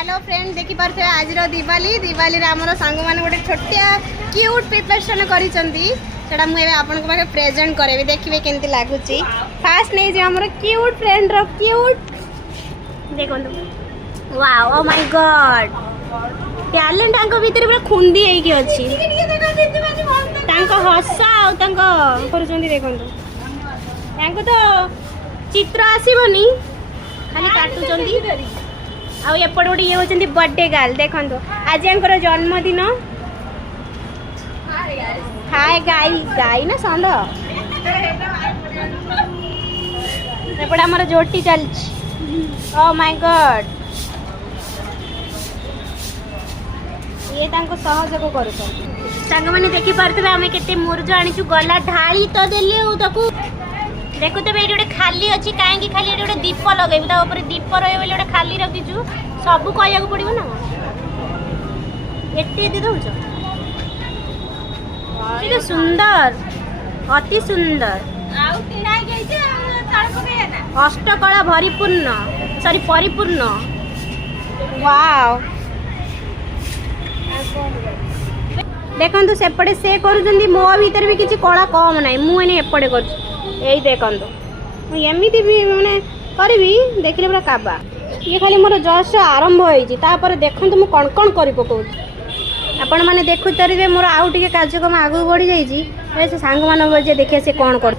Hello friend देखि पारथे आज दिवाली दिवाली रे हमर संग माने गोटे छोटिया क्यूट प्रिपरेशन करिसंती सेटा मु एबे आपन को पाखे प्रेजेंट करेबे देखिबे केनती लागुची। फास्ट नै जे हमर क्यूट फ्रेंड रो क्यूट देखंतु wow oh my got talent तांको भीतर पूरा खुंदी हेई के अछि तांको हसा आ तांको करूसंती देखंतु तांको तो चित्र आसीबनी खाली काटुचंती आ एपट गोटे ये होचंती बर्थडे गर्ल देखंतु आज यांकर जन्मदिन। हाय गाई गाई ना षंढ एपट हमर जोटी चल ओ माय गॉड ये तांको सहयोग करूछन संग माने देखि परतबे हमें केते मुर्ज आनिछु गला ढाली तो देले हो ताकू देखो तो गोटे खाली अच्छी कहीं खाली गोटे दीप लगे दीप रही गोटे खाली रखीचु सब कहू पड़ो ना एते दौच सुंदर अति सुंदर अष्टकला भरिपूर्ण सॉरी परिपूर्ण वाव देखो सेपटे से करुँच मो भीतर भी किसी कला कम ना मुझे एपटे कर यही देखो एमती भी मैंने करी देखिले पूरा काबा ये खाली मोर जस्ट आरंभ होपर देखो मुझे कौन कौन कर पकाऊँ आपण मैंने देखु पारे मोर आउ टे कार्यक्रम आगू बढ़ी जाइए से सांग मान देखिए से कौन कर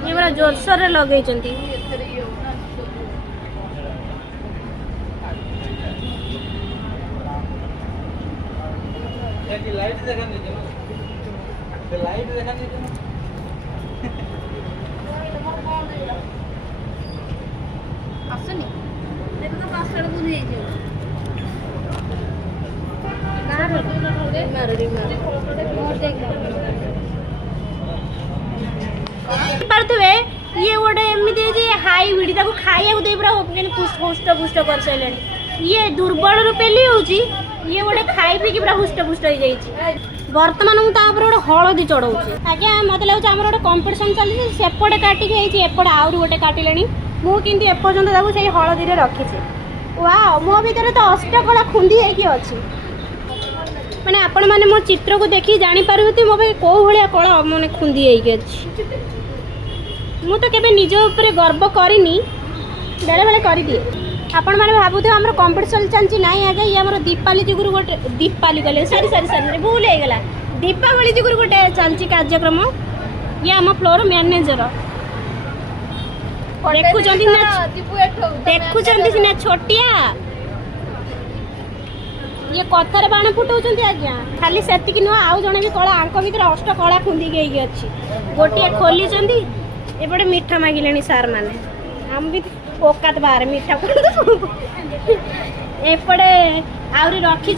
पूरा जोरसोर लगे लाइट देखा आसनी देखो तो पास सड़क बुझ जाइए पारे ये गोटे एमती हाई विड़ी खाया दे पूरा पुष्ट पुष्ट कर सारे ये दुर्बल रू पेली होची ये गोटे खाई पी पूरा हुष्ट पुष्ट हो जाइए बर्तमान मुझे गोटे हलदी चढ़ाऊँ आज्ञा मत लगे आम गोटे कंपटीशन चलती सेपटे काटिक एपटे आउरी गोटे काटिले मुझे एपर्तंत से हलदी रखीचे वाओ मो भीतर तो अष्टकला खुंदी अच्छी मैंने आपण मैंने मो चित्र को देखी जापर मो कौ भाया कला मैंने खुंदी अच्छी मुझे केवे निज उपर गर्व करनी बेले बेले करदिए आपण मैंने भावुथे आम कंपटीशन चलती ना आगे ये आम दीपाली जुगुरु गोटे दीपाली कले सरी सरी सरी भूल होगा दीपावली जुगुरु गोटे चलती कार्यक्रम ये आम फ्लोर मैनेजर देखुं सीना छोटिया ये कथार बाण फुटाऊँ आज्ञा खाली से नुह आउ जड़े भी कला आंक भर अष्ट कला खुंदी अच्छी गोटे खोली एपटे मीठा मागिले सार मैंने आम भी औकात बाहर मीठा एपटे आहरी रखी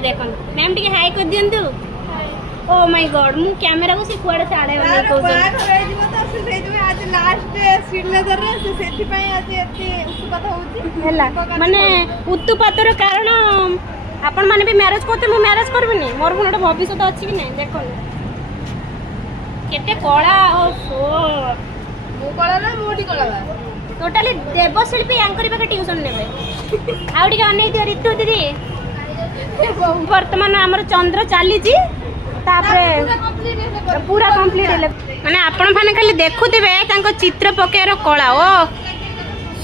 देख मैम टी हाई कर दिंतु ओ माय गॉड मु कैमेरा को से कुआडे साड़े माने उत्तुपातर कारण आपण माने भी मैरिज करते मु मैरिज करबिनी मोर गुण भविष्य अच्छी कि नहीं देख केते कला ओहो मो कला ना मोटी कला टोटली देवशिल्पी यांकरी पाखे ट्यूशन नेबे आउ टिके अनै दियो ऋतु दीदी वर्तमान हमर चंद्र चली पूरा कंप्लीट माने आपण माने खाली देखुथिबे तांको चित्र पकेर कला ओ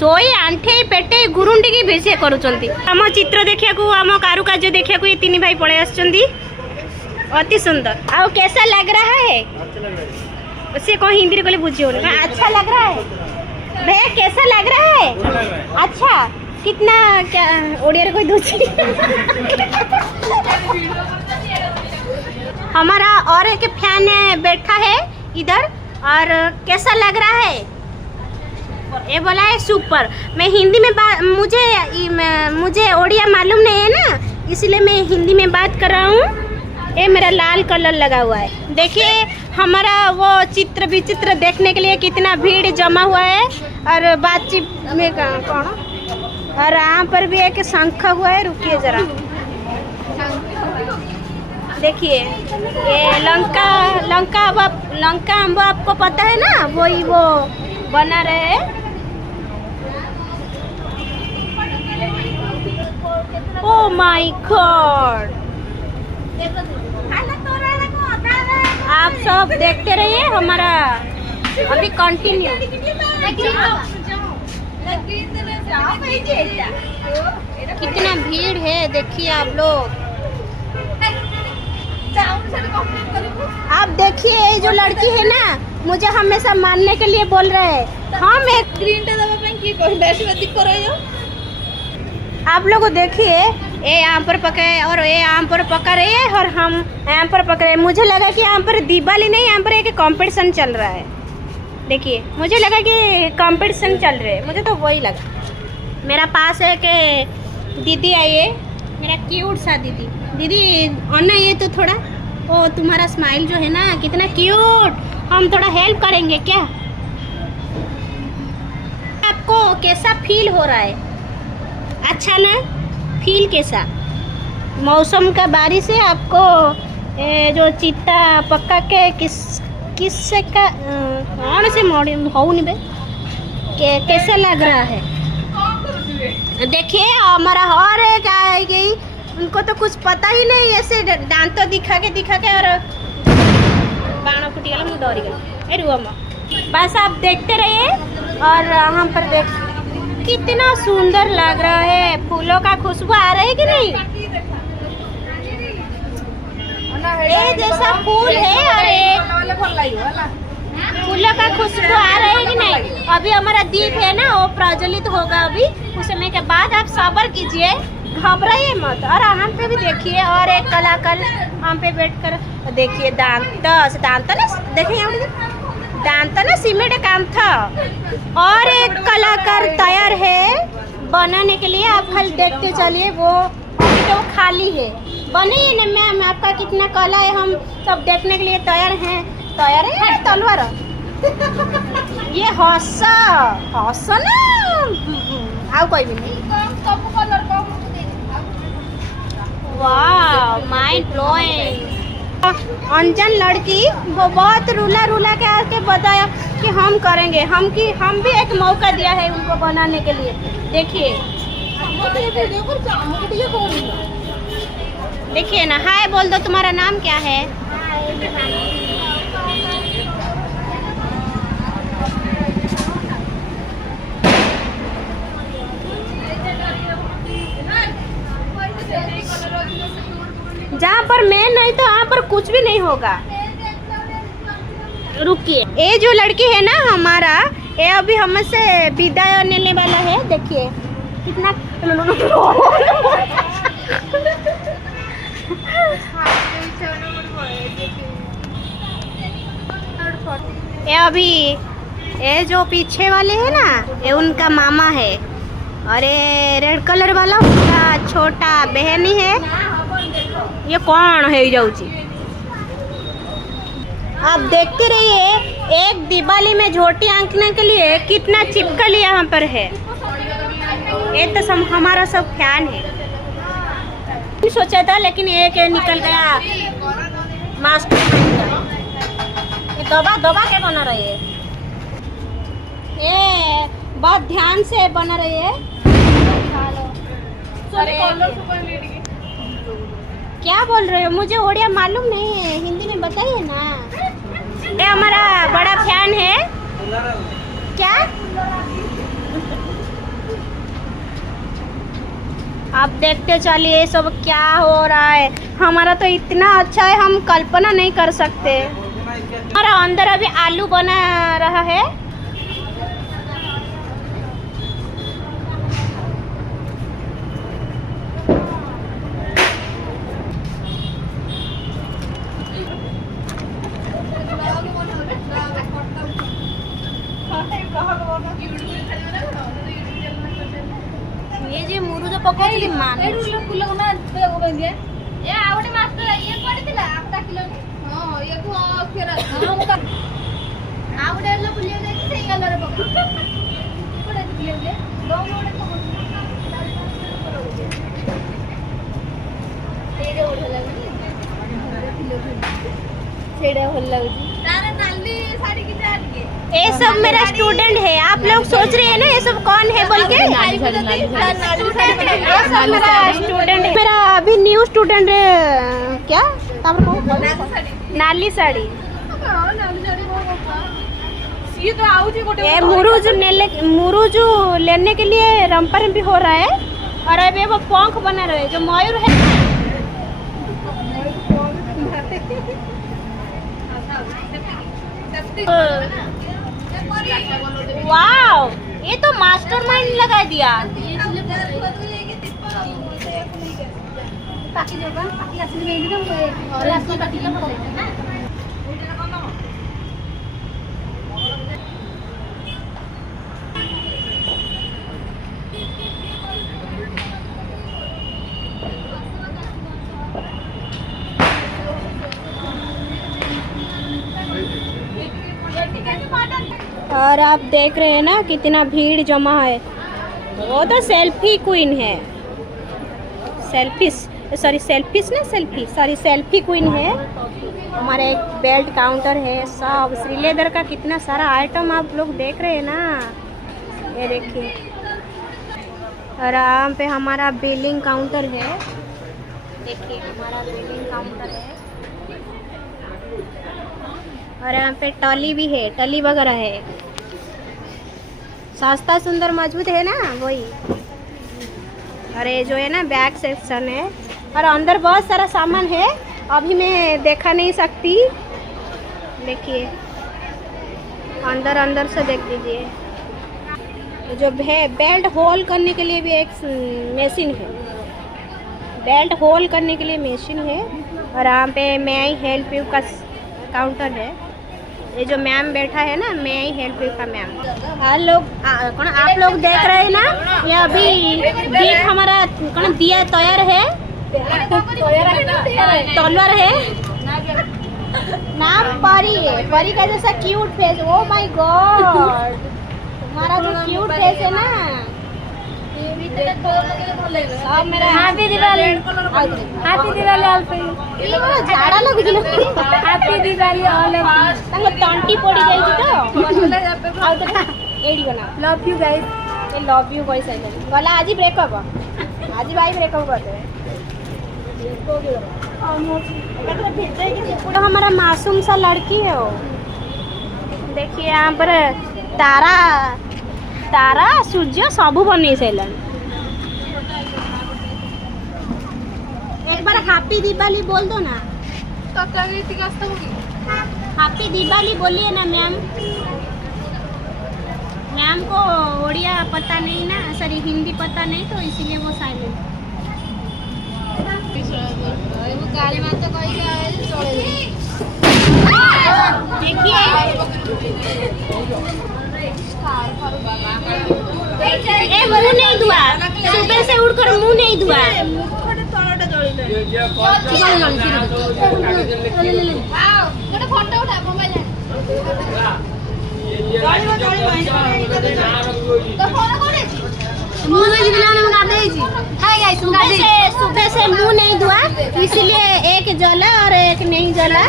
सोई आंठे पेटे गुरुंडी की बेसे करूचंती हम चित्र देखिया को हम कारुकार्य देखिया को ये तीन भाई पळे आछचंती अति सुंदर आओ कैसा लग रहा है से को हिंदी रे बुझियो ना अच्छा लग रहा है भैया कैसा लग रहा है अच्छा कितना क्या ओडिया रे कोई दूसरी हमारा और एक फैन बैठा है इधर और कैसा लग रहा है ये बोला है सुपर मैं हिंदी में मुझे ओडिया मालूम नहीं है ना इसलिए मैं हिंदी में बात कर रहा हूँ। ये मेरा लाल कलर लगा हुआ है देखिए हमारा वो चित्र विचित्र देखने के लिए कितना भीड़ जमा हुआ है और बातचीत में कौन और यहाँ पर भी एक शंख हुआ है रुकिए जरा देखिए ये लंका अम्ब आपको पता है ना वही वो बना रहे हैं माय गॉड, आप सब देखते रहिए हमारा अभी कंटिन्यू। कितना भीड़ है देखिए आप लोग। आप देखिए ये जो लड़की है ना, मुझे हमेशा मानने के लिए बोल रहे हैं हम एक आप लोग देखिए, ये यहाँ पर पकड़े और ये यहाँ पर पकड़ रही है और हम यहाँ पर पकड़े। मुझे लगा कि यहाँ पर दिवाली नहीं, यहाँ पर एक कंपटीशन चल रहा है। देखिए मुझे लगा कि कंपटीशन चल रहे है, मुझे तो वही लगा। मेरा पास है कि दीदी आई है, मेरा क्यूट सा दीदी। दीदी और ना ये तो थोड़ा ओ तुम्हारा स्माइल जो है ना कितना क्यूट, हम थोड़ा हेल्प करेंगे क्या? आपको कैसा फील हो रहा है? अच्छा ना फील कैसा? मौसम का बारिश है, आपको जो चित्ता पक्का के किससे का कौन से मोड़ी हो नहीं बे कैसा लग रहा है? देखिए हमारा और है क्या है गई, उनको तो कुछ पता ही नहीं, ऐसे दांतों दिखा के और बाणों फुटी गया, मुझे डर गया। रुआ माँ बस आप देखते रहिए और हम पर देख कितना सुंदर लग रहा है। फूलों का खुशबू आ रहा है कि नहीं? ये जैसा फूल है और फूलों का खुशबू आ रहा है कि नहीं? अभी हमारा दीप है ना वो प्रज्वलित होगा अभी, उस समय के बाद आप सब्र कीजिए, घबराइए मत। और हम पे भी देखिए और एक कलाकार हम पे बैठकर देखिए दांत ना देखिए दांत ना सीमेंट काम था और एक कलाकार तैयार है बनाने के लिए। आप खाली देखते चलिए, वो तो खाली है, बनिए ना मैम, आपका कितना कला है हम सब देखने के लिए तैयार हैं। तैयार है तलवार ये हौसा ना आओ कोई भी नहीं। वाह माइंड ब्लोइंग। अनजान लड़की वो बहुत रूला के आके बताया कि हम करेंगे, हम भी एक मौका दिया है उनको बनाने के लिए। देखिए ना, हाय बोल दो, तुम्हारा नाम क्या है? जहाँ पर मैं नहीं तो वहाँ पर कुछ भी नहीं होगा। रुकिए, ये जो लड़की है ना हमारा, ये अभी हमसे विदाई लेने वाला है। देखिए कितना ये अभी ये जो पीछे वाले है ना, ये उनका मामा है और ये रेड कलर वाला उनका छोटा बहन ही है। ये कौन है जाऊची? आप देखते रहिए, एक दिवाली में झोटी आंकने के लिए कितना चिपकली यहाँ पर है। ये तो हमारा सब फैन है। सोचा था लेकिन एक निकल गया मास्टर। ये दबा के बना रही है, ये बहुत ध्यान से बना रही है। क्या बोल रहे हो? मुझे ओडिया मालूम नहीं है, हिंदी में बताइए ना। ये हमारा बड़ा फैन है क्या? आप देखते चलिए सब क्या हो रहा है। हमारा तो इतना अच्छा है, हम कल्पना नहीं कर सकते। हमारा अंदर अभी आलू बना रहा है। ये जे मुरुज पकाइली मान एडुलो फुल कोना बेगो बंदिया ए आवडे मास्टर ये पडितिला आपटा किलो हां ये को अक्षर हां मुका आवडे लो फुलियो दे से कलर पका पडे फुलियो दे डाउनलोड को सेडे ओढ लागली सेडे होल लागली तारे नाली साड़ी की जा रही है। ये सब मेरा स्टूडेंट है। आप लोग सोच रहे हैं ना ये सब कौन है बोल के? स्टूडेंट है, ये सब मेरा स्टूडेंट है। मेरा अभी न्यू स्टूडेंट है। क्या नाली साड़ी ये तो आउची गोटे ये मुरुज लेने के लिए रंपा रंपी हो रहा है। और अभी वो पंख बना रहे हैं जो मयूर है। वाओ, ये तो मास्टरमाइंड लगा दिया। और आप देख रहे हैं ना कितना भीड़ जमा है। वो तो सेल्फी क्वीन है। सेल्फी क्वीन है। हमारे एक बेल्ट काउंटर है। सब श्रीलेदर का कितना सारा आइटम आप लोग देख रहे हैं ना। ये देखिए। और यहाँ पे हमारा बिलिंग काउंटर है। देखिए हमारा बिलिंग काउंटर है। और यहाँ पे टॉली भी है, टॉली वगैरह है। सस्ता सुंदर मजबूत है ना वही। और ये जो है ना बैक सेक्शन है। और अंदर बहुत सारा सामान है, अभी मैं देखा नहीं सकती। देखिए अंदर से देख लीजिए। जो है बेल्ट होल करने के लिए भी एक मशीन है। बेल्ट होल करने के लिए मशीन है। और यहाँ पे मैं आई हेल्प यू का काउंटर है। ये जो मैम बैठा है ना, मैं आई हेल्प यू का मैम। आप लोग देख रहे हैं ना, ये अभी दीप हमारा दिया तैयार है। तलवार है ना। परी है, परी का जैसा cute face. Oh my God, तुम्हारा जो क्यूट फेस है ना। अब मेरा happy Diwali. Happy Diwali all पे। ये झाड़ा लगुजिलो। हैप्पी दिवाली ऑल ऑफ तांग टंटी पड़ी जाई तो आउ तो एडी बना। Love you guys. ये लव यू गाइस है। गला आज ब्रेकअप। आज भाई ब्रेकअप करते हैं। तो हमारा मासूम सा लड़की है वो। देखिए यहाँ पर तारा सूर्य सबू बन सारे। एक बार हैप्पी दिवाली बोल दो ना। हैप्पी दिवाली बोलिए ना मैम। मैम को उड़िया पता नहीं ना, सॉरी हिंदी पता नहीं, तो इसीलिए वो साइलेंट। देखिए मुँह नहीं धुआ, सुबह से उठकर मुँह नहीं धुआ। सुबह से मुँह नहीं धुआ, इसलिए एक जला और एक नहीं जला।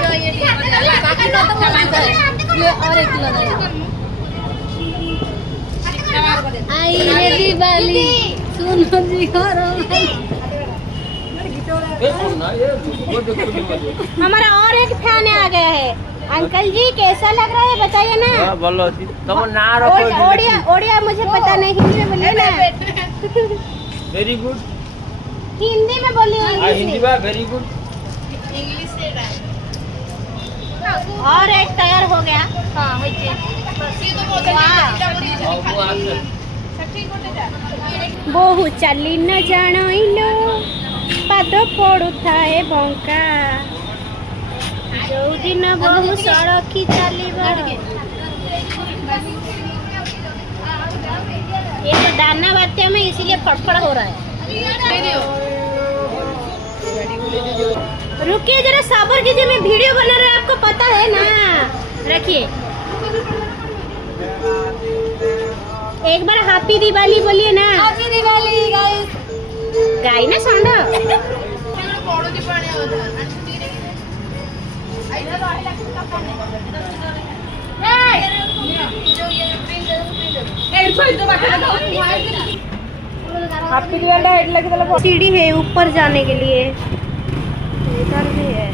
और एक दिवाली सुनो जी। हमारा और एक फैन आ गया है। अंकल जी कैसा लग रहा है बताइए ना। ओडिया मुझे पता नहीं, हिंदी में बोलिए ना। Very good. हिंदी में बोलिए। हिंदी में वेरी गुड। इंग्लिश से और एक तैयार हो गया। बहु चली न जानो पाद पड़ू थाए बंका। जो दिन बहु सड़की चली। ये तो दाना बात्या में इसीलिए फड़फड़ हो रहा है। रुकिए जरा सब्र कीजिए, मैं वीडियो बना रहा है, आपको पता है ना। रखिए एक बार हैप्पी दिवाली बोलिए ना। Happy Diwali guys. गाई ना सांड। सीढ़ी है ऊपर जाने के लिए, इधर भी है।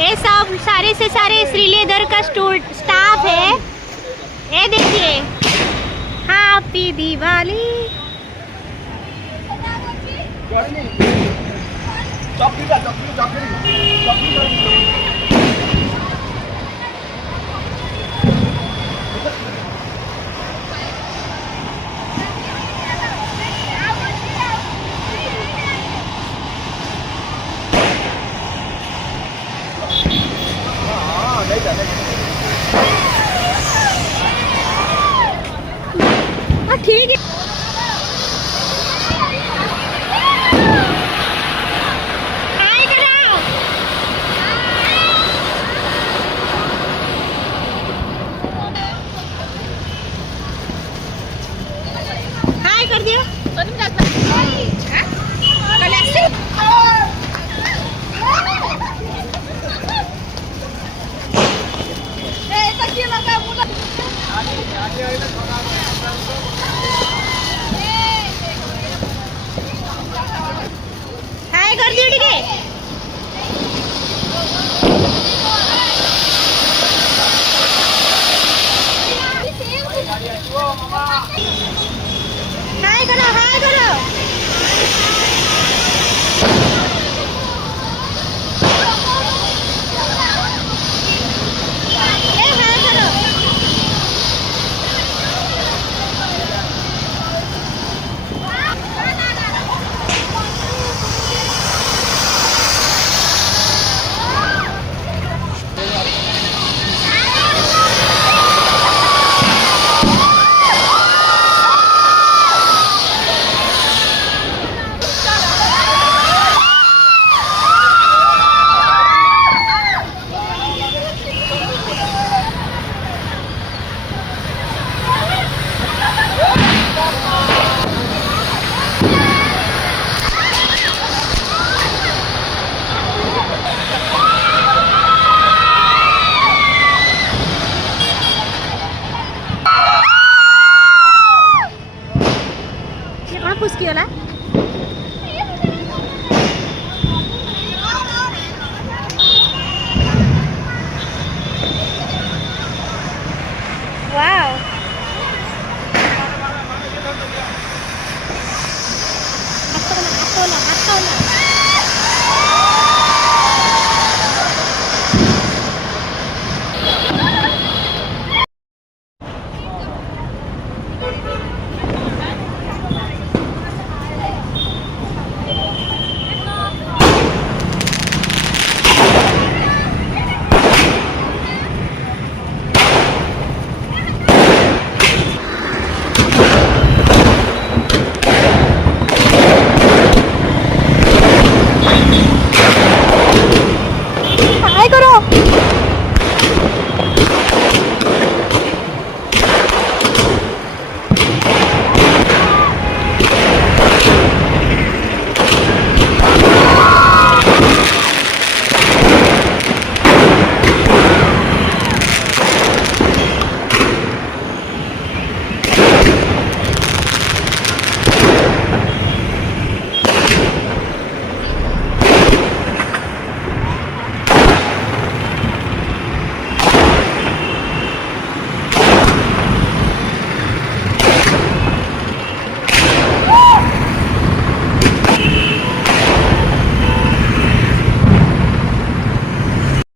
ये सब सारे से सारे श्रीलेदर का स्टाफ है। ये देखिए, हैप्पी दिवाली। हाँ ठीक है। हाय कराओ। हाय कर दियो। हाय कर दियो ठीक है।